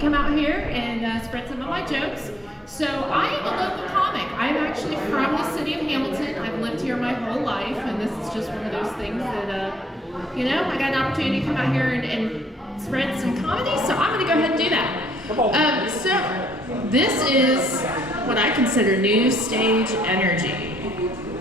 come out here and spread some of my jokes. So I am a local comic. I'm actually from the city of Hamilton. I've lived here my whole life, and this is just one of those things that, I got an opportunity to come out here and spread some comedy, so I'm going to go ahead and do that. So this is what I consider new stage energy.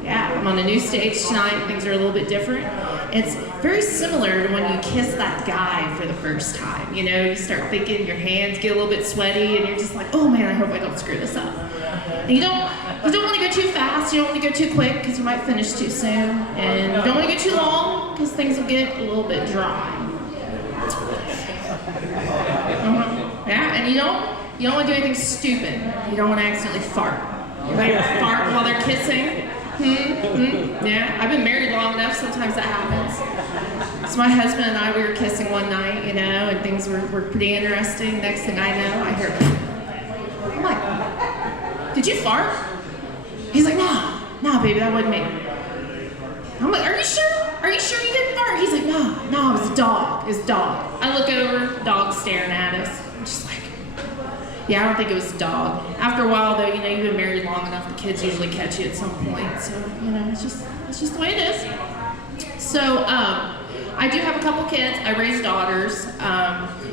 Yeah, I'm on a new stage tonight. Things are a little bit different. It's very similar to when you kiss that guy for the first time. You start thinking, your hands get a little bit sweaty, and you're just like, oh man, I hope I don't screw this up. And you don't want to go too fast. You don't want to go too quick because you might finish too soon. And you don't want to go too long because things will get a little bit dry. Yeah, and you don't want to do anything stupid. You don't want to accidentally fart. Anybody ever fart while they're kissing? Yeah, I've been married long enough, sometimes that happens. So my husband and I, we were kissing one night, and things were pretty interesting. Next thing I know, I hear, I'm like, did you fart? He's like, no, baby, that wasn't me. I'm like, are you sure? Are you sure you didn't fart? He's like, no, it was a dog. It was a dog. I look over, dog staring at us. I'm just like, yeah, I don't think it was a dog. After a while, though, you've been married long enough, the kids usually catch you at some point. So, it's just the way it is. So, I do have a couple kids. I raise daughters.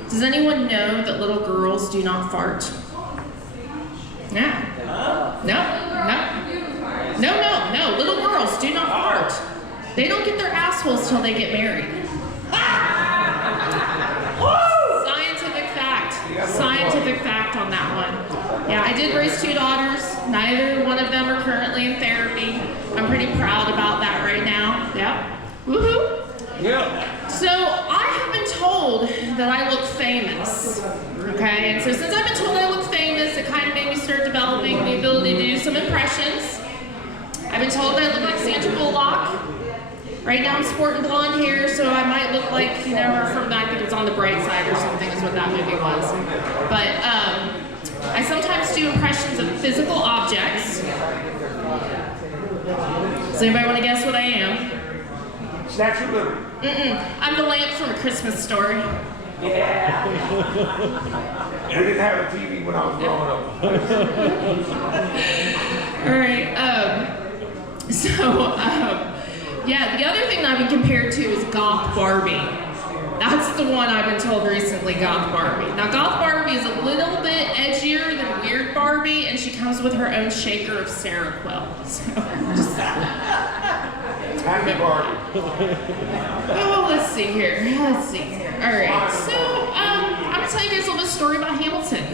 Does anyone know that little girls do not fart? Yeah. No. Little girls do not fart. They don't get their assholes till they get married. Scientific fact on that one. Yeah, I did raise two daughters. Neither one of them are currently in therapy. I'm pretty proud about that right now. Yeah. Woohoo. Yeah. So I have been told that I look famous. Okay, and so since I've been told I look famous, it kind of made me start developing the ability to do some impressions. I've been told that I look like Sandra Bullock. Right now I'm sporting blonde hair, so I might look like, her from, I think it's On the Bright Side or something is what that movie was. But I sometimes do impressions of physical objects. Does anybody want to guess what I am? Statue of Liberty. I'm the lamp from A Christmas Story. Yeah. We didn't have a TV when I was growing up. All right. Yeah, the other thing that I've been compared to is Goth Barbie. That's the one I've been told recently, Goth Barbie. Now, Goth Barbie is a little bit edgier than Weird Barbie, and she comes with her own shaker of Seroquel. So, just Happy Barbie. Oh, let's see here. All right, so I'm going to tell you guys a little bit of story about Hamilton.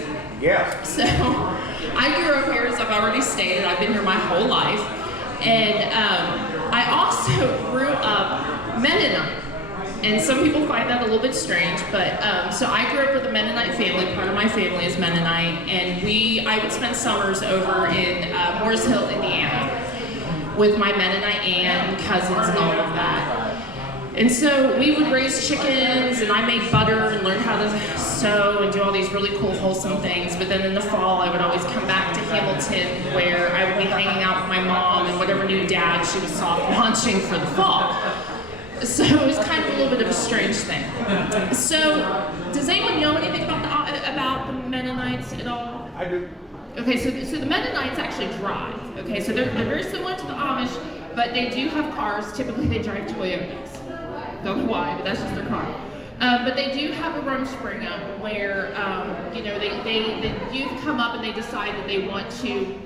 Yeah. So, I grew up here, as I've already stated. I've been here my whole life. And I also grew up Mennonite. And some people find that a little bit strange, but so I grew up with a Mennonite family. Part of my family is Mennonite, and I would spend summers over in Morris Hill, Indiana, with my Mennonite aunt and cousins and all of that. And so we would raise chickens, and I made butter and learned how to sew and do all these really cool, wholesome things. But then in the fall, I would always come back to Hamilton, where I would be hanging out with my mom and whatever new dad she was soft launching for the fall. So it was kind of a little bit of a strange thing. So, does anyone know anything about the Mennonites at all? I do. Okay, so the Mennonites actually drive. Okay, so they're very similar to the Amish, but they do have cars. Typically, they drive Toyotas. Don't know why, but that's just their car. But they do have a Rumspringa where the youth come up and they decide that they want to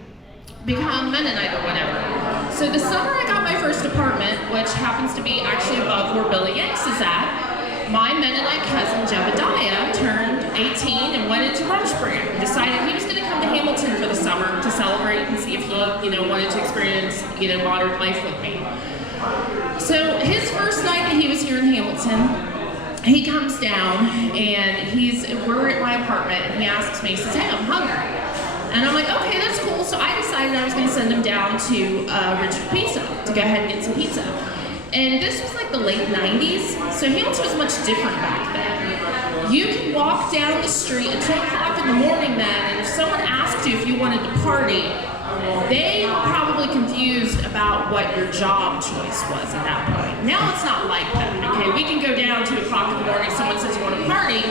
become Mennonite or whatever. So the summer I got my first apartment, which happens to be actually above where Billy Yanks is at, my Mennonite cousin Jebediah turned 18 and went into Rumspringa and decided he was going to come to Hamilton for the summer to celebrate and see if he, wanted to experience, modern life with me. So his first night that he was here in Hamilton, he comes down and we're at my apartment and he asks me, he says, hey, I'm hungry. And I'm like, okay, that's cool. So I decided I was going to send him down to Richard Pizza to go ahead and get some pizza. And this was like the late 90s, so Hamilton was much different back then. You could walk down the street at 10 o'clock in the morning then, and if someone asked you if you wanted to party, they were probably confused about what your job choice was at that point. Now it's not like that, okay? We can go down 2 o'clock in the morning, someone says you want to party,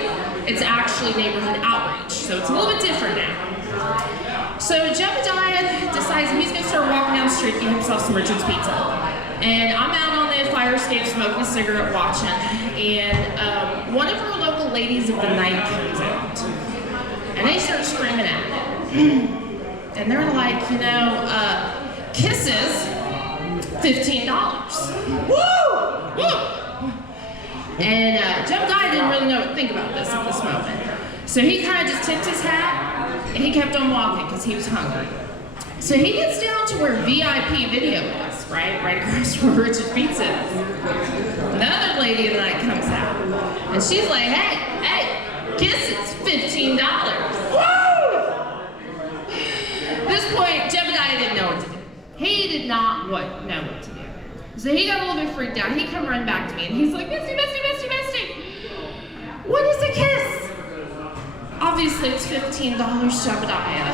It's actually neighborhood outreach, so it's a little bit different now. So Jebediah decides he's gonna start walking down the street to get himself some Richard's Pizza. And I'm out on the fire escape smoking a cigarette watching, and one of our local ladies of the night comes out. And they start screaming at me. And they're like, kisses, $15. Woo! Woo! And Jebediah didn't really know what to think about this at this moment. So he kind of just tipped his hat, and he kept on walking because he was hungry. So he gets down to where VIP video is, right across from Richard's Pizza is. Another lady of the night comes out, and she's like, hey, kisses, $15. Woo! At this point, Jebediah didn't know what to do. He did not know what to do. So he got a little bit freaked out. He come running back to me, and he's like, Misty, what is a kiss? Obviously, it's $15, Jebediah.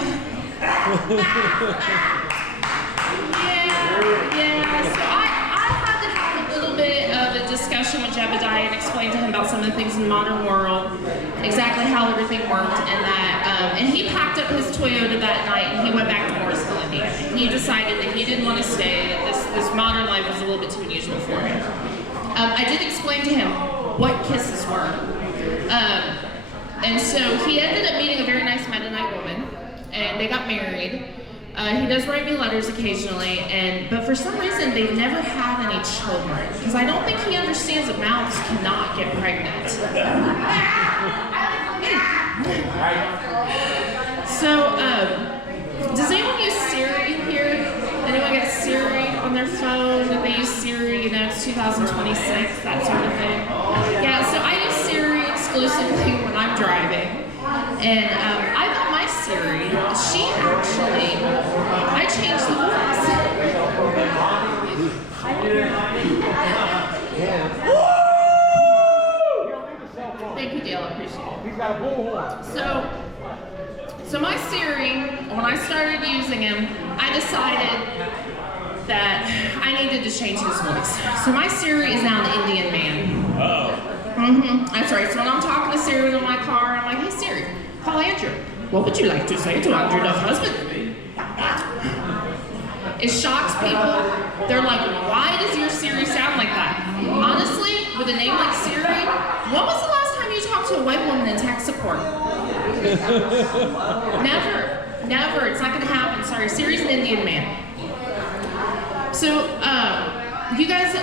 Yeah, so I had to have a little bit of a discussion with Jebediah and explain to him about some of the things in the modern world, exactly how everything worked, and that, and he packed up his Toyota that night and he went back to Morrisville, Indiana. He decided that he didn't want to stay, that this modern life was a little bit too unusual for him. I did explain to him what kisses were. And so he ended up meeting a very nice Mennonite woman, and they got married. He does write me letters occasionally, but for some reason they've never had any children, because I don't think he understands that mouths cannot get pregnant. So, does anyone use Siri here? Anyone got Siri on their phone? That they use Siri, it's 2026, that sort of thing? Yeah, so I use Siri exclusively when I'm driving. And I got my Siri, she actually, I changed the voice. Thank you, Dale, I appreciate it. He's got a bullhorn. So my Siri, when I started using him, I decided that I needed to change his voice. So my Siri is now an Indian man. Oh. That's right, so when I'm talking to Siri in my car, I'm like, hey Siri, call Andrew. What would you like to say to Andrew Duff's husband? It shocks people. They're like, why does your Siri sound like that? Honestly, with a name like Siri, when was the last time you talked to a white woman in tech support? Never. It's not gonna happen. Sorry, Siri's an Indian man. So, you guys,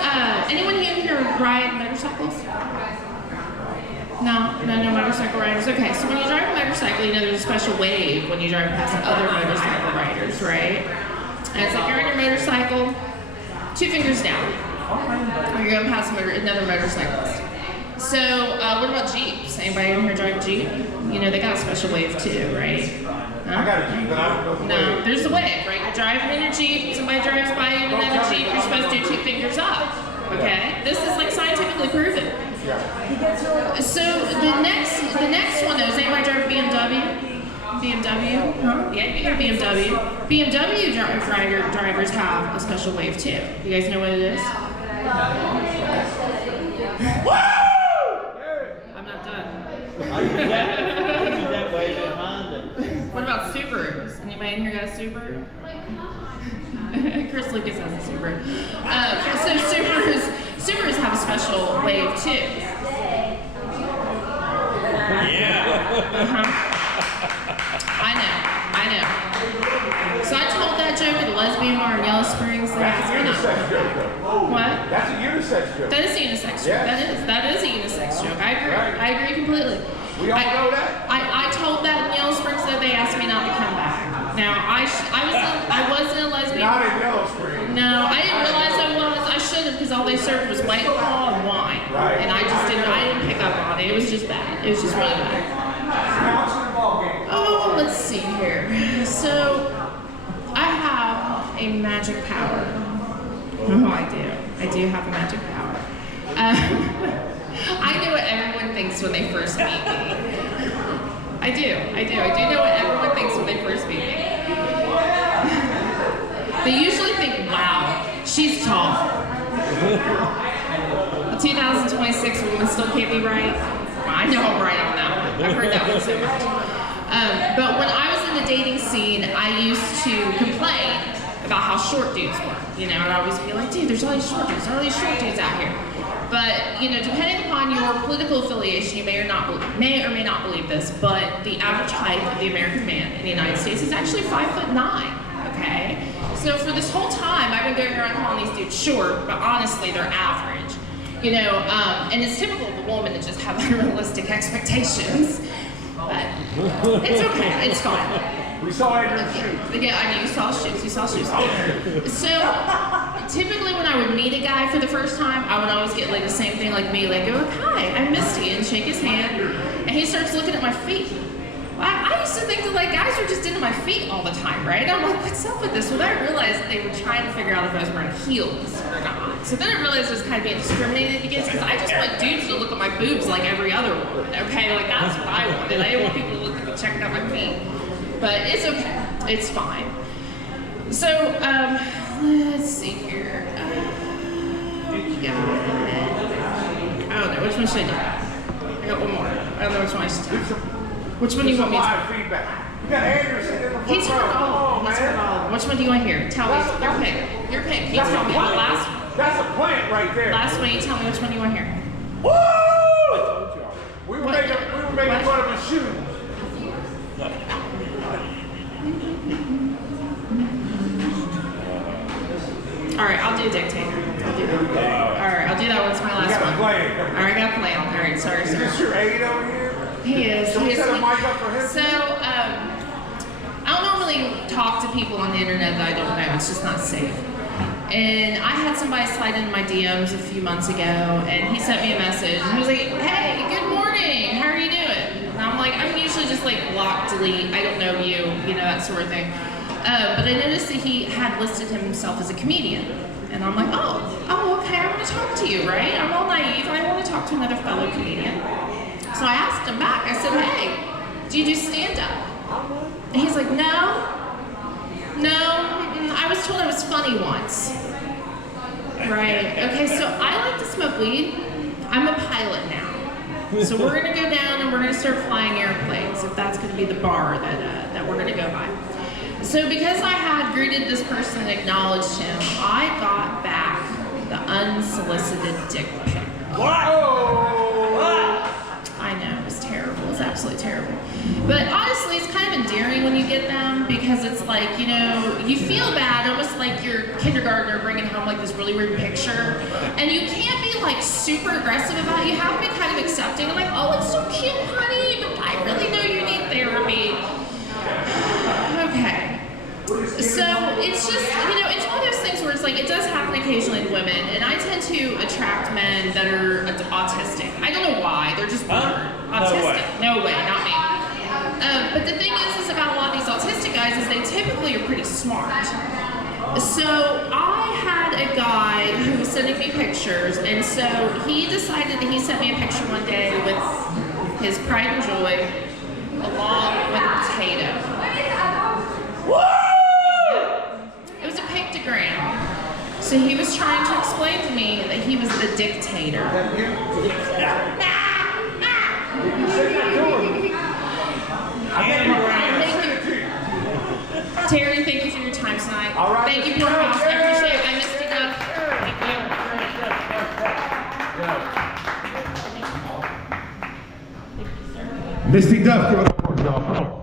anyone here ride motorcycles? No motorcycle riders. Okay, so when you drive a motorcycle, there's a special wave when you drive past other motorcycle riders, right? And it's like you're on your motorcycle, 2 fingers down, or you're going past another motorcyclist. So, what about Jeeps? Anybody in here drive Jeep? They got a special wave too, right? I got a Jeep, but I don't know. No, there's the wave, right? You're driving in your Jeep, somebody drives by you in another Jeep, you're supposed to do 2 fingers up. Okay? This is like scientifically proven. So the next one though, is anybody drive a BMW? BMW? Huh? Yeah, you got a BMW. BMW drivers have a special wave too. You guys know what it is? I'm not done. What about Subarus? Anybody in here got a Subaru? Chris Lucas has a Subaru. So Subarus have a special wave too. Yeah. I know. So I told that joke at the lesbian bar in Yellow Springs. That's a unisex joke, though. What? That's a unisex joke. That is a unisex joke. Yes. That is a unisex joke. I agree. Right. I agree completely. We all know that. I told that in Yellow Springs that they asked me not to come back. Now I wasn't a lesbian. Not in Yellow Springs. No, I didn't realize I was. I should have, because all they served was White Claw and wine. Right. And I didn't pick up on it. It was just bad. It was just really bad. Oh, let's see here. So, I have a magic power. Oh, I do. I do have a magic power. I know what everyone thinks when they first meet me. I do know what everyone thinks when they first meet me. They usually think, wow, she's tall. The 2026 woman still can't be right. one. I know I'm right on that one. I've heard that one so much. But when I was in the dating scene, I used to complain about how short dudes were. You know, I'd always be like, dude, there's all these short dudes. There are all these short dudes out here. But, you know, depending upon your political affiliation, you may or may not believe this, but the average height of the American man in the United States is actually 5'9", okay? So for this whole time, I've been going around calling these dudes short, but honestly, they're average. You know, and it's typical of a woman to just have unrealistic expectations. But it's okay, it's fine. We saw Andrew's shoes. Yeah, I know, you saw shoes. So, typically when I would meet a guy for the first time, I would always get like the same thing like me, like, go, hi, I'm Misty, and shake his hand, and he starts looking at my feet. I used to think that like guys were just into my feet all the time, right? I'm like, what's up with this? Well, then I realized they were trying to figure out if I was wearing heels or not. So then I realized I was kind of being discriminated against because I just want dudes to look at my boobs like every other woman, okay? Like that's what I wanted. I didn't want people to look at me checking out my feet. But it's okay, it's fine. So, let's see here. I don't know, which one should I do? I got one more. I don't know which one I should do. Which one do you want me to do? Feedback. You got Andrew sitting in the front He's heard all. He's heard all. Which one do you want to hear? Tell me. Your pick. Your pick. You tell me. The last one. That's a plant right there. Last one, you tell me which one you want to hear. Woo! We were making fun of his shoes. All right, I'll do dictator. I'll do that. All right, I'll do that one. It's my last one. All right, I got a plan. All right, sorry. Is this your aide over here? He is. Don't set a mic up for him. So, I don't normally talk to people on the internet that I don't know. It's just not safe. And I had somebody slide into my DMs a few months ago, and he sent me a message, and he was like, hey, good morning, how are you doing? And I'm like, I'm usually just like block, delete, I don't know you know, that sort of thing. But I noticed that he had listed himself as a comedian. And I'm like, oh, okay, I want to talk to you, right? I'm all naive, I want to talk to another fellow comedian. So I asked him back, I said, hey, do you do stand-up? And he's like, no, I was told I was funny once. Right, okay, so I like to smoke weed. I'm a pilot now. So we're gonna go down and we're gonna start flying airplanes, if that's gonna be the bar that we're gonna go by. So because I had greeted this person and acknowledged him, I got back the unsolicited dick pic. What? I know, it was terrible. It was absolutely terrible. But honestly, it's kind of endearing when you get them because it's like, you know, you feel bad, almost like your kindergartner bringing home like this really weird picture. And you can't be like super aggressive about it. You have to be kind of accepting. I'm like, oh, it's so cute, honey, but I really know you need therapy. Okay. So it's just, you know, it's one of those things where it's like, it does happen occasionally to women, and I tend to attract men that are autistic. I don't know why, they're just weird. Autistic. No way, not me. But the thing is about a lot of these autistic guys is they typically are pretty smart. So I had a guy who was sending me pictures, and so he decided that he sent me a picture one day with his pride and joy along with a potato. It was a pictogram. So he was trying to explain to me that he was the dictator. Terry, thank you for your time tonight. All right, thank you, Poorhouse. I appreciate it. I missed you, Duff. Thank you. Misty Duff.